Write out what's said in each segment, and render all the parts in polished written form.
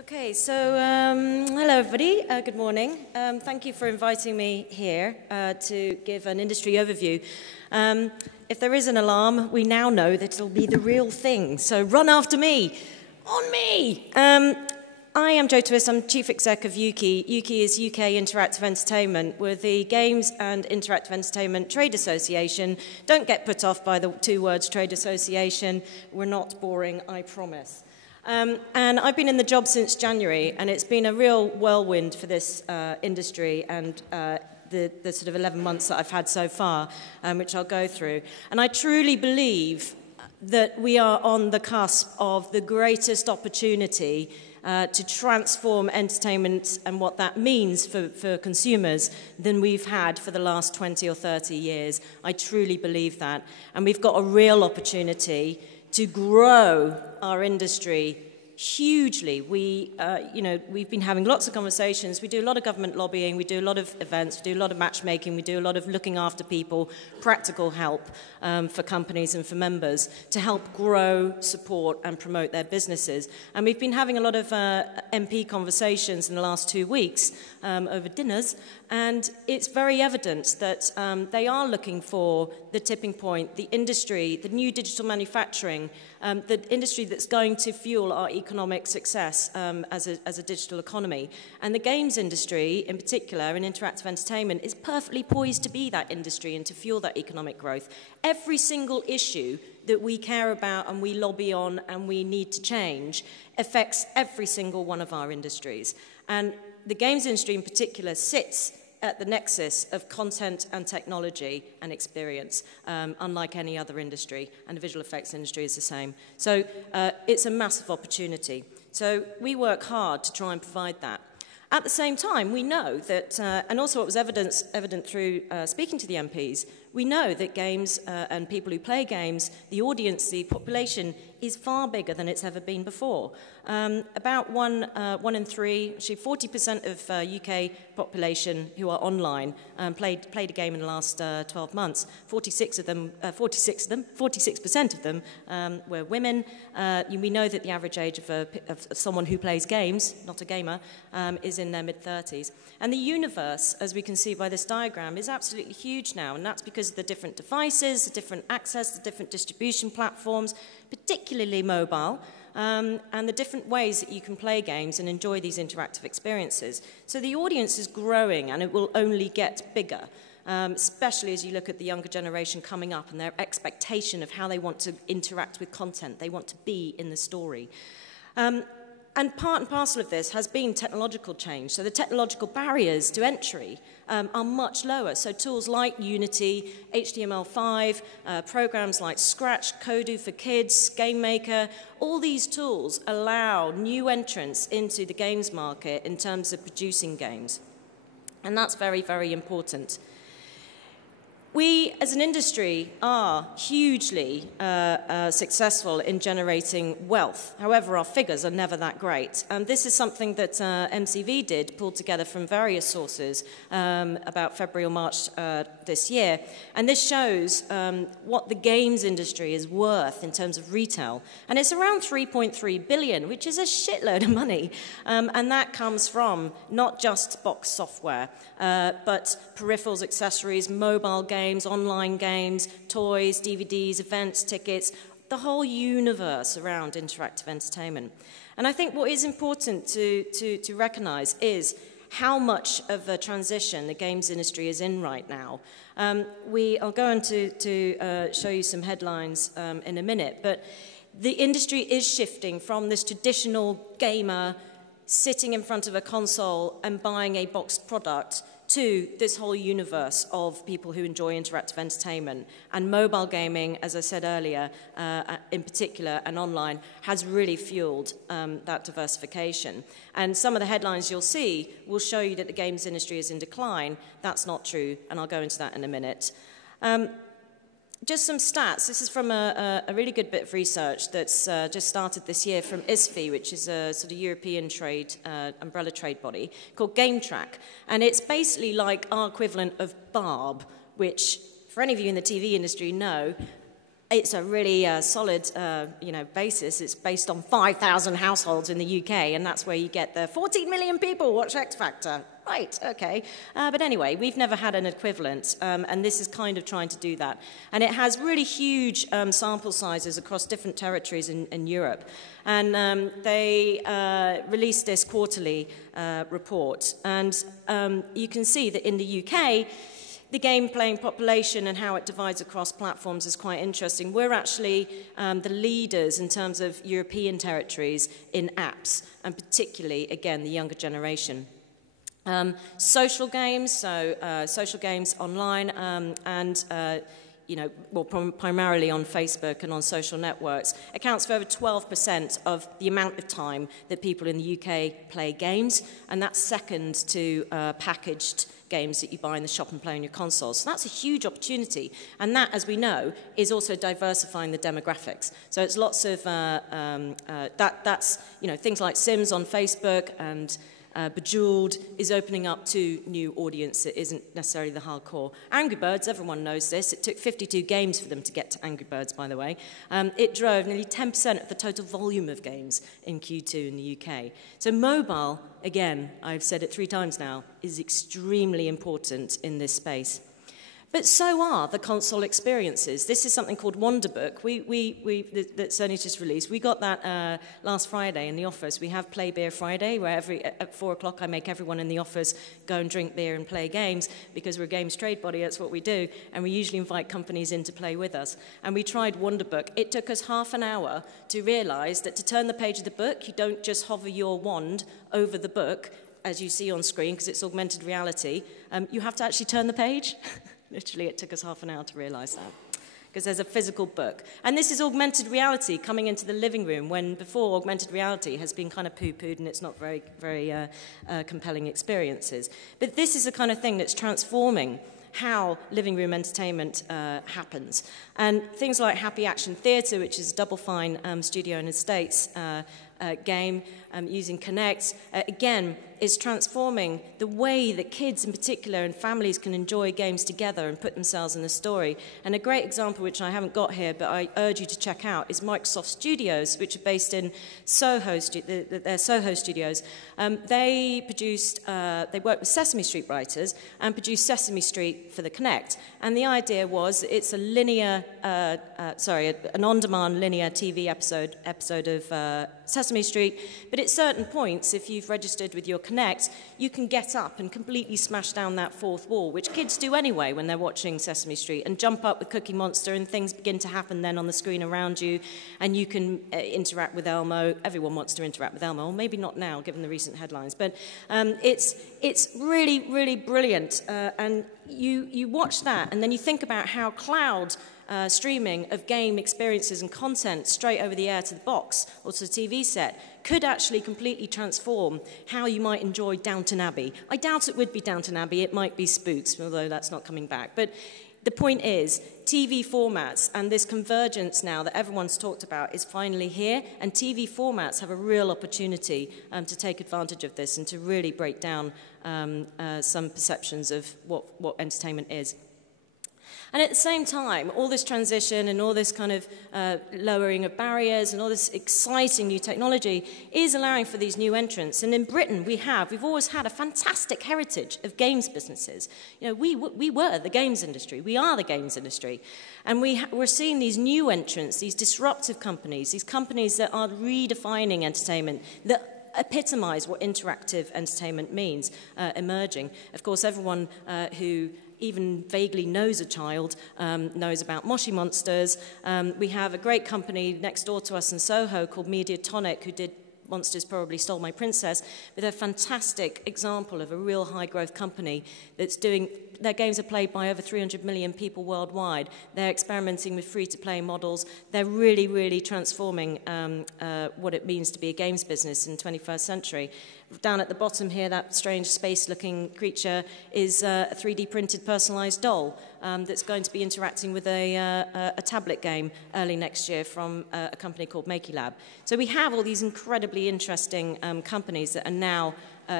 Okay, so hello everybody, good morning. Thank you for inviting me here to give an industry overview. If there is an alarm, we now know that it'll be the real thing, so run after me, on me! I am Jo Twist, I'm Chief Exec of UKIE. UKIE is UK Interactive Entertainment. We're the Games and Interactive Entertainment Trade Association. Don't get put off by the two words trade association. We're not boring, I promise. And I've been in the job since January, and it's been a real whirlwind for this industry and the sort of 11 months that I've had so far, which I'll go through. And I truly believe that we are on the cusp of the greatest opportunity to transform entertainment and what that means for consumers than we've had for the last 20 or 30 years. I truly believe that. And we've got a real opportunity to grow our industry hugely. We've been having lots of conversations. We do a lot of government lobbying. We do a lot of events. We do a lot of matchmaking. We do a lot of looking after people, practical help for companies and for members to help grow, support, and promote their businesses. And we've been having a lot of MP conversations in the last 2 weeks over dinners, and it's very evident that they are looking for the tipping point, the industry, the new digital manufacturing, the industry that's going to fuel our economic success as a digital economy. And the games industry, in particular, in interactive entertainment, is perfectly poised to be that industry and to fuel that economic growth. Every single issue that we care about and we lobby on and we need to change affects every single one of our industries. And the games industry in particular sits at the nexus of content and technology and experience, unlike any other industry, and the visual effects industry is the same. So it's a massive opportunity. So we work hard to try and provide that. At the same time, we know that, and also what was evident through speaking to the MPs, we know that games and people who play games, the audience, the population, is far bigger than it's ever been before. About one in three, actually 40% of UK population who are online played a game in the last 12 months. 46% of them were women. We know that the average age of someone who plays games, not a gamer, is in their mid-30s. And the universe, as we can see by this diagram, is absolutely huge now, and that's because of the different devices, the different access, the different distribution platforms, particularly mobile, and the different ways that you can play games and enjoy these interactive experiences. So the audience is growing, and it will only get bigger, especially as you look at the younger generation coming up and their expectation of how they want to interact with content. They want to be in the story. And part and parcel of this has been technological change. So the technological barriers to entry are much lower. So tools like Unity, HTML5, programs like Scratch, Kodu for Kids, Game Maker, all these tools allow new entrants into the games market in terms of producing games. And that's very, very important. We, as an industry, are hugely successful in generating wealth. However, our figures are never that great. And this is something that MCV did, pulled together from various sources about February or March this year. And this shows what the games industry is worth in terms of retail. And it's around 3.3 billion, which is a shitload of money. And that comes from not just box software, but peripherals, accessories, mobile games, online games, toys, DVDs, events, tickets, the whole universe around interactive entertainment. And I think what is important to recognize is how much of a transition the games industry is in right now. I'll go on to show you some headlines in a minute, but the industry is shifting from this traditional gamer sitting in front of a console and buying a boxed product to this whole universe of people who enjoy interactive entertainment. And mobile gaming, as I said earlier, in particular, and online, has really fueled that diversification. And some of the headlines you'll see will show you that the games industry is in decline. That's not true, and I'll go into that in a minute. Just some stats. This is from a really good bit of research that's just started this year from ISFI, which is a sort of European trade, umbrella trade body, called GameTrack. And it's basically like our equivalent of Barb, which, for any of you in the TV industry know, It's a really solid, basis. It's based on 5,000 households in the UK, and that's where you get the 14 million people watch X Factor. Right, okay. But anyway, we've never had an equivalent, and this is kind of trying to do that. And it has really huge sample sizes across different territories in Europe. And they released this quarterly report. And you can see that in the UK, the game-playing population and how it divides across platforms is quite interesting. We're actually the leaders in terms of European territories in apps, and particularly, again, the younger generation. Social games, so social games online primarily on Facebook and on social networks, accounts for over 12% of the amount of time that people in the UK play games, and that's second to packaged games that you buy in the shop and play on your consoles. So that's a huge opportunity, and that, as we know, is also diversifying the demographics. So it's lots of things like Sims on Facebook and Bejeweled is opening up to new audience that isn't necessarily the hardcore. Angry Birds, everyone knows this. It took 52 games for them to get to Angry Birds, by the way. It drove nearly 10% of the total volume of games in Q2 in the UK. So mobile, again, I've said it 3 times now, is extremely important in this space. But so are the console experiences. This is something called Wonderbook. That's only just released. We got that last Friday in the office. We have Play Beer Friday, where at 4 o'clock I make everyone in the office go and drink beer and play games, because we're a games trade body, that's what we do, and we usually invite companies in to play with us. And we tried Wonderbook. It took us half an hour to realize that to turn the page of the book, you don't just hover your wand over the book, as you see on screen, because it's augmented reality. You have to actually turn the page. Literally, it took us half an hour to realize that, because there's a physical book. And this is augmented reality coming into the living room, when before augmented reality has been kind of poo-pooed and it's not very compelling experiences. But this is the kind of thing that's transforming how living room entertainment happens. And things like Happy Action Theatre, which is a Double Fine studio in the States game, using Kinect, again, is transforming the way that kids in particular and families can enjoy games together and put themselves in the story. And a great example, which I haven't got here, but I urge you to check out, is Microsoft Studios, which are based in Soho, their Soho studios. They worked with Sesame Street writers and produced Sesame Street for the Kinect. And the idea was it's a linear, an on-demand linear TV episode of Sesame Street, but at certain points, if you've registered with your Kinect, you can get up and completely smash down that fourth wall, which kids do anyway when they're watching Sesame Street, and jump up with Cookie Monster, and things begin to happen then on the screen around you, and you can interact with Elmo. Everyone wants to interact with Elmo, or maybe not now, given the recent headlines, but it's really, really brilliant, and you watch that, and then you think about how cloud streaming of game experiences and content straight over the air to the box or to the TV set could actually completely transform how you might enjoy Downton Abbey. I doubt it would be Downton Abbey, it might be Spooks, although that's not coming back. But the point is, TV formats and this convergence now that everyone's talked about is finally here, and TV formats have a real opportunity to take advantage of this and to really break down some perceptions of what entertainment is. And at the same time, all this transition and all this kind of lowering of barriers and all this exciting new technology is allowing for these new entrants. And in Britain, we've always had a fantastic heritage of games businesses. You know, we were the games industry. We are the games industry. And we're seeing these new entrants, these disruptive companies, these companies that are redefining entertainment, that epitomize what interactive entertainment means, emerging. Of course, everyone who even vaguely knows a child knows about Moshi Monsters. We have a great company next door to us in Soho called Mediatonic, who did Monsters Probably Stole My Princess, with a fantastic example of a real high-growth company that's doing. Their games are played by over 300 million people worldwide. They're experimenting with free-to-play models. They're really, really transforming what it means to be a games business in the 21st century. Down at the bottom here, that strange space-looking creature is a 3D printed personalized doll that's going to be interacting with a tablet game early next year from a company called Makey Lab. So we have all these incredibly interesting companies that are now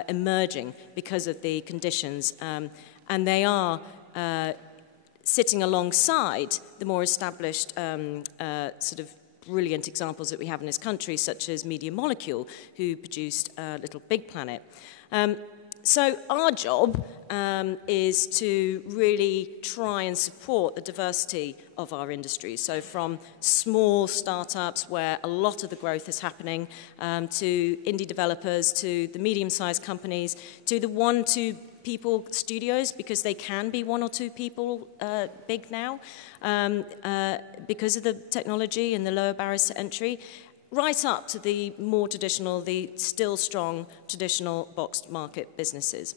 emerging because of the conditions. And they are sitting alongside the more established sort of brilliant examples that we have in this country, such as Media Molecule, who produced Little Big Planet. So our job is to really try and support the diversity of our industry. So from small startups where a lot of the growth is happening, to indie developers, to the medium-sized companies, to the 1-2 people studios, because they can be 1 or 2 people big now, because of the technology and the lower barriers to entry, right up to the more traditional, the still strong traditional boxed market businesses.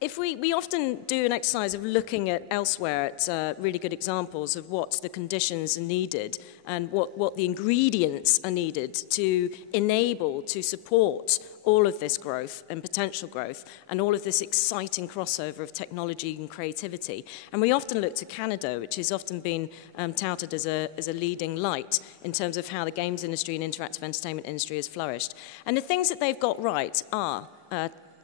If we often do an exercise of looking at elsewhere at really good examples of what the conditions are needed and what the ingredients are needed to enable, to support all of this growth and potential growth and all of this exciting crossover of technology and creativity. And we often look to Canada, which has often been touted as a leading light in terms of how the games industry and interactive entertainment industry has flourished. And the things that they've got right are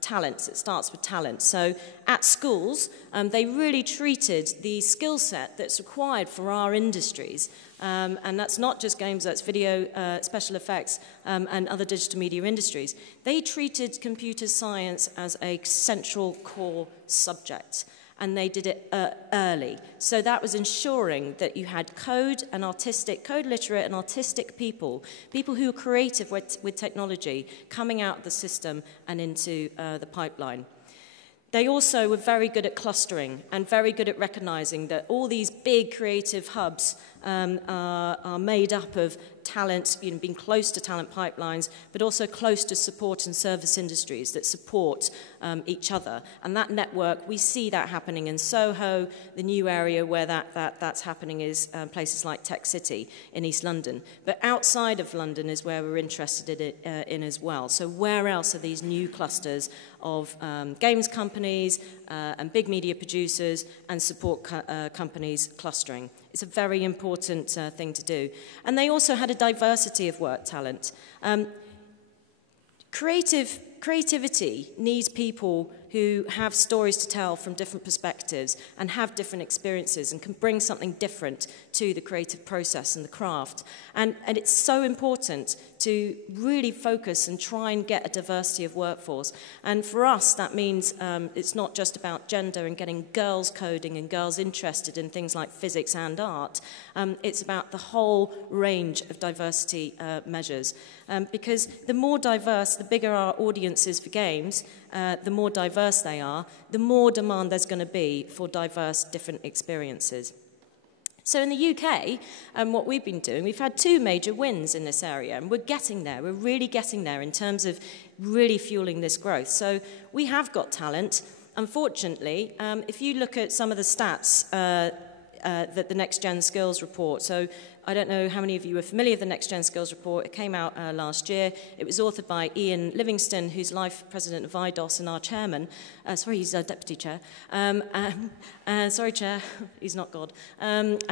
talent. It starts with talent. So at schools, they really treated the skill set that's required for our industries. And that's not just games, that's video, special effects, and other digital media industries. They treated computer science as a central core subject. And they did it early. So that was ensuring that you had code literate and artistic people who are creative with technology coming out of the system and into the pipeline. They also were very good at clustering and very good at recognizing that all these big creative hubs are made up of talent, being close to talent pipelines, but also close to support and service industries that support each other. And that network, we see that happening in Soho. The new area where that's happening is places like Tech City in East London. But outside of London is where we're interested in as well. So where else are these new clusters of games companies and big media producers and support companies clustering? It's a very important thing to do. And they also had a diversity of work talent. Creativity needs people who have stories to tell from different perspectives and have different experiences and can bring something different to the creative process and the craft. And it's so important to really focus and try and get a diversity of workforce. And for us, that means it's not just about gender and getting girls coding and girls interested in things like physics and art. It's about the whole range of diversity measures. Because the more diverse, the bigger our audience is for games, the more diverse they are, the more demand there's going to be for diverse, different experiences. So in the UK, what we've been doing, we've had 2 major wins in this area, and we're getting there. We're really getting there in terms of really fueling this growth. So we have got talent. Unfortunately, if you look at some of the stats that the Next Gen Skills report, so I don't know how many of you are familiar with the Next Gen Skills report. It came out last year. It was authored by Ian Livingston, who's Life President of IDOS and our chairman. Sorry, he's our deputy chair. Sorry, chair, he's not God. And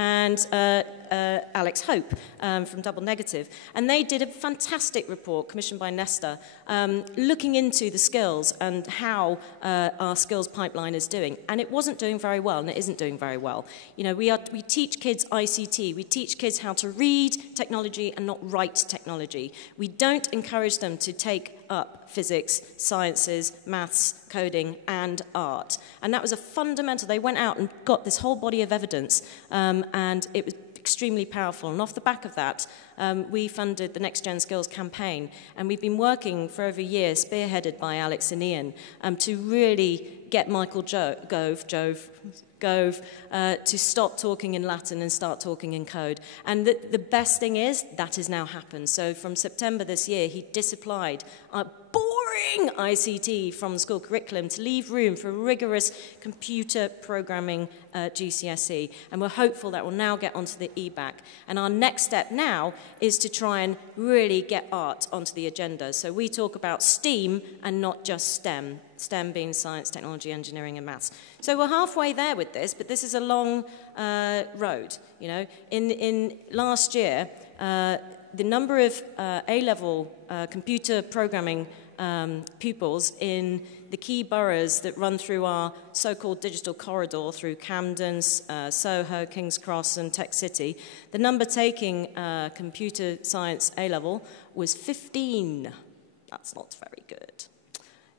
Alex Hope from Double Negative. And they did a fantastic report commissioned by Nesta looking into the skills and how our skills pipeline is doing. And it wasn't doing very well, and it isn't doing very well. We teach kids ICT. We teach kids how to read technology and not write technology. We don't encourage them to take up physics, sciences, maths, coding, and art. And that was a fundamental. They went out and got this whole body of evidence, and it was extremely powerful. And off the back of that, we funded the Next Gen Skills campaign, and we've been working for over a year, spearheaded by Alex and Ian, to really get Michael Gove to stop talking in Latin and start talking in code. And the best thing is, that has now happened. So from September this year, he disapplied boring ICT from the school curriculum to leave room for rigorous computer programming GCSE. And we're hopeful that will now get onto the EBAC. And our next step now is to try and really get art onto the agenda. So we talk about STEAM and not just STEM. STEM being science, technology, engineering, and maths. So we're halfway there with this, but this is a long road. In last year, the number of A-level computer programming pupils in the key boroughs that run through our so-called digital corridor through Camden, Soho, King's Cross and Tech City, the number taking computer science A-level was 15. That's not very good.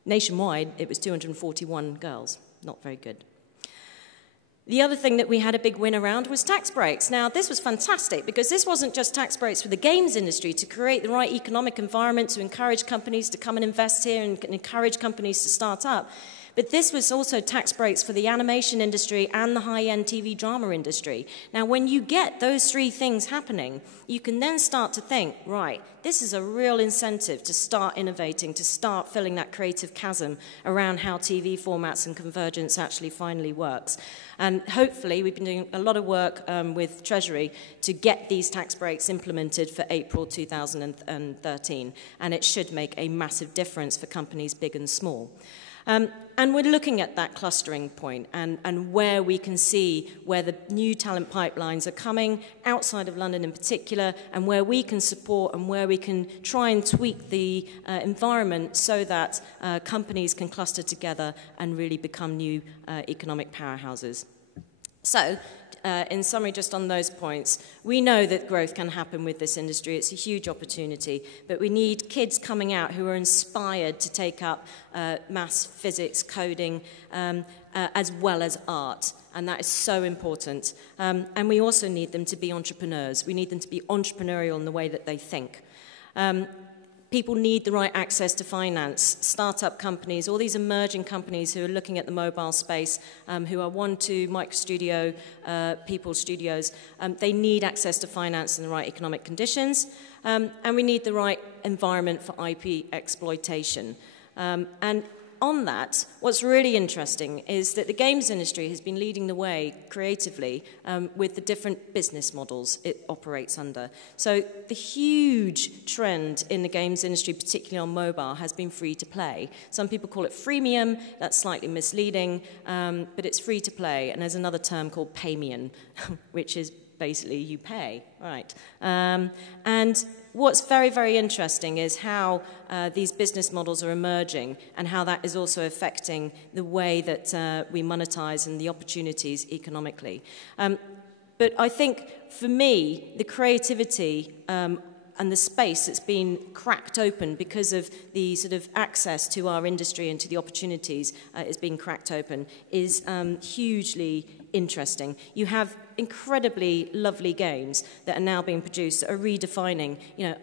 Nationwide, it was 241 girls. Not very good. The other thing that we had a big win around was tax breaks. Now, this was fantastic because this wasn't just tax breaks for the games industry to create the right economic environment to encourage companies to come and invest here and encourage companies to start up. But this was also tax breaks for the animation industry and the high-end TV drama industry. Now, when you get those three things happening, you can then start to think, right, this is a real incentive to start innovating, to start filling that creative chasm around how TV formats and convergence actually finally works. And hopefully, we've been doing a lot of work with Treasury to get these tax breaks implemented for April 2013. And it should make a massive difference for companies big and small. And we're looking at that clustering point and where we can see where the new talent pipelines are coming outside of London in particular, and where we can support and where we can try and tweak the environment so that companies can cluster together and really become new economic powerhouses. So, in summary, just on those points, we know that growth can happen with this industry. It's a huge opportunity, but we need kids coming out who are inspired to take up maths, physics, coding, as well as art, and that is so important. And we also need them to be entrepreneurs. We need them to be entrepreneurial in the way that they think. People need the right access to finance, startup companies, all these emerging companies who are looking at the mobile space, who are Micro Studio, People Studios. They need access to finance in the right economic conditions, and we need the right environment for IP exploitation. And on that, what's really interesting is that the games industry has been leading the way creatively with the different business models it operates under. So the huge trend in the games industry, particularly on mobile, has been free to play. Some people call it freemium. That's slightly misleading, but it's free to play. And there's another term called paymium, which is basically you pay, right? And what's very, very interesting is how these business models are emerging and how that is also affecting the way that we monetize and the opportunities economically. But I think, for me, the creativity and the space that's been cracked open because of the sort of access to our industry and to the opportunities is being cracked open is hugely interesting. You have incredibly lovely games that are now being produced that are redefining. You know,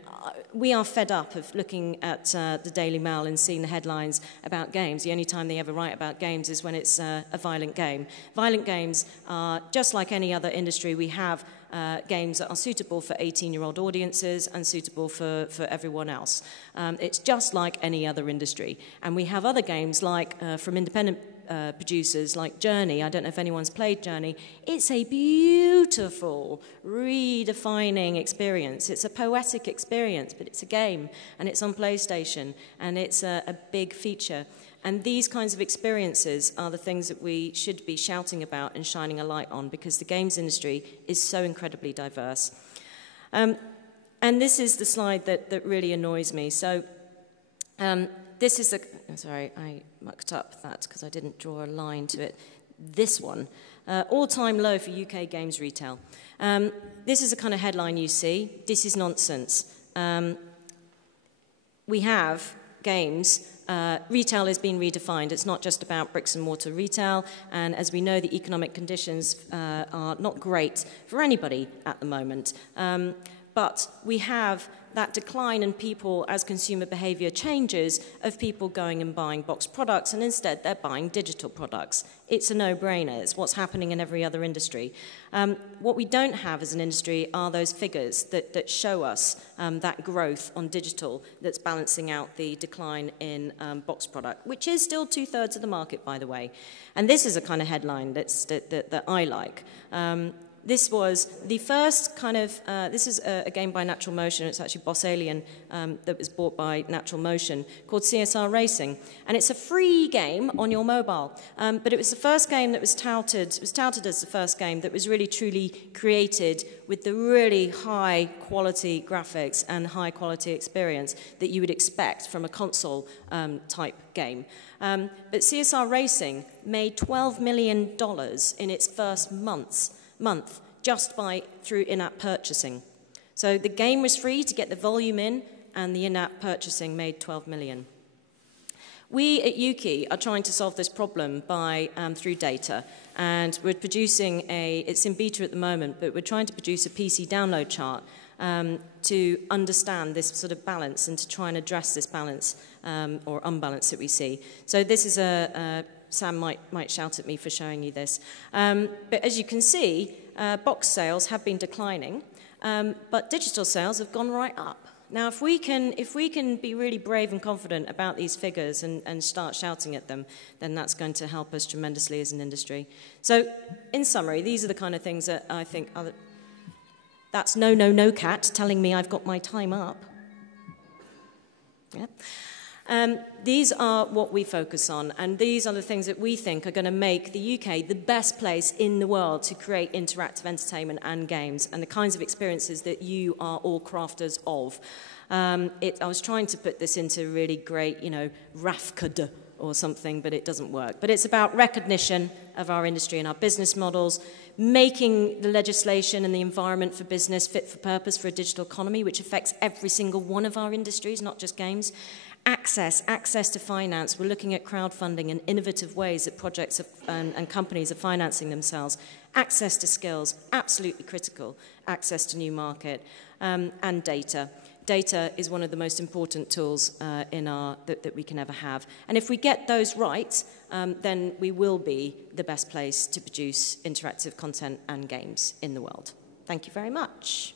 we are fed up of looking at the Daily Mail and seeing the headlines about games. The only time they ever write about games is when it's a violent game. Violent games are just like any other industry. We have games that are suitable for 18-year-old audiences and suitable for everyone else. It's just like any other industry. And we have other games like from independent producers like Journey. I don't know if anyone's played Journey. It's a beautiful, redefining experience. It's a poetic experience, but it's a game, and it's on PlayStation, and it's a big feature. And these kinds of experiences are the things that we should be shouting about and shining a light on, because the games industry is so incredibly diverse. And this is the slide that really annoys me. So this is a, sorry, I mucked up that because I didn't draw a line to it. This one, all-time low for UK games retail. This is the kind of headline you see. This is nonsense. We have games. Retail is being redefined. It's not just about bricks and mortar retail, and as we know, the economic conditions are not great for anybody at the moment. But we have that decline in people as consumer behavior changes of people going and buying boxed products, and instead they're buying digital products. It's a no-brainer. It's what's happening in every other industry. What we don't have as an industry are those figures that show us that growth on digital that's balancing out the decline in boxed product, which is still 2/3 of the market, by the way. And this is a kind of headline that I like. This was the first kind of, this is a game by Natural Motion. It's actually Boss Alien that was bought by Natural Motion, called CSR Racing. And it's a free game on your mobile. But it was the first game that was touted as the first game that was really truly created with the really high quality graphics and high quality experience that you would expect from a console type game. But CSR Racing made $12 million in its first month just through in-app purchasing. So the game was free to get the volume in, and the in-app purchasing made 12 million. We at UKIE are trying to solve this problem through data, and we're producing it's in beta at the moment, but we're trying to produce a PC download chart to understand this sort of balance and to try and address this balance or unbalance that we see. So this is Sam might shout at me for showing you this. But as you can see, box sales have been declining, but digital sales have gone right up. Now, if we can be really brave and confident about these figures and start shouting at them, then that's going to help us tremendously as an industry. So, in summary, these are the kind of things that I think are... That's no cat telling me I've got my time up. Yeah. These are what we focus on, and these are the things that we think are going to make the UK the best place in the world to create interactive entertainment and games, and the kinds of experiences that you are all crafters of. I was trying to put this into really great, RAFCAD or something, but it doesn't work. But it's about recognition of our industry and our business models, making the legislation and the environment for business fit for purpose for a digital economy, which affects every single one of our industries, not just games. Access to finance. We're looking at crowdfunding and innovative ways that projects and companies are financing themselves. Access to skills, absolutely critical. Access to new market. And data. Data is one of the most important tools that we can ever have. And if we get those right, then we will be the best place to produce interactive content and games in the world. Thank you very much.